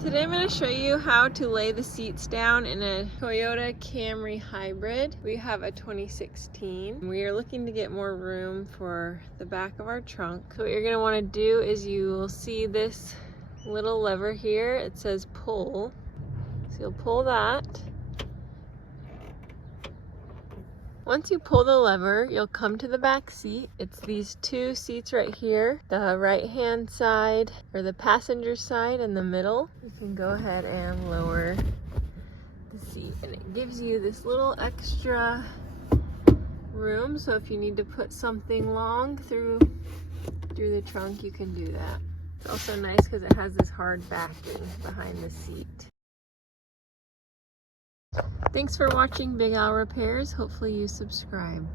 Today I'm going to show you how to lay the seats down in a Toyota Camry Hybrid. We have a 2016. We are looking to get more room for the back of our trunk. So what you're going to want to do is you will see this little lever here. It says pull. So you'll pull that. Once you pull the lever, you'll come to the back seat. It's these two seats right here, the right-hand side, or the passenger side in the middle. You can go ahead and lower the seat, and it gives you this little extra room, so if you need to put something long through the trunk, you can do that. It's also nice because it has this hard backing behind the seat. Thanks for watching Big Al Repairs. Hopefully you subscribe.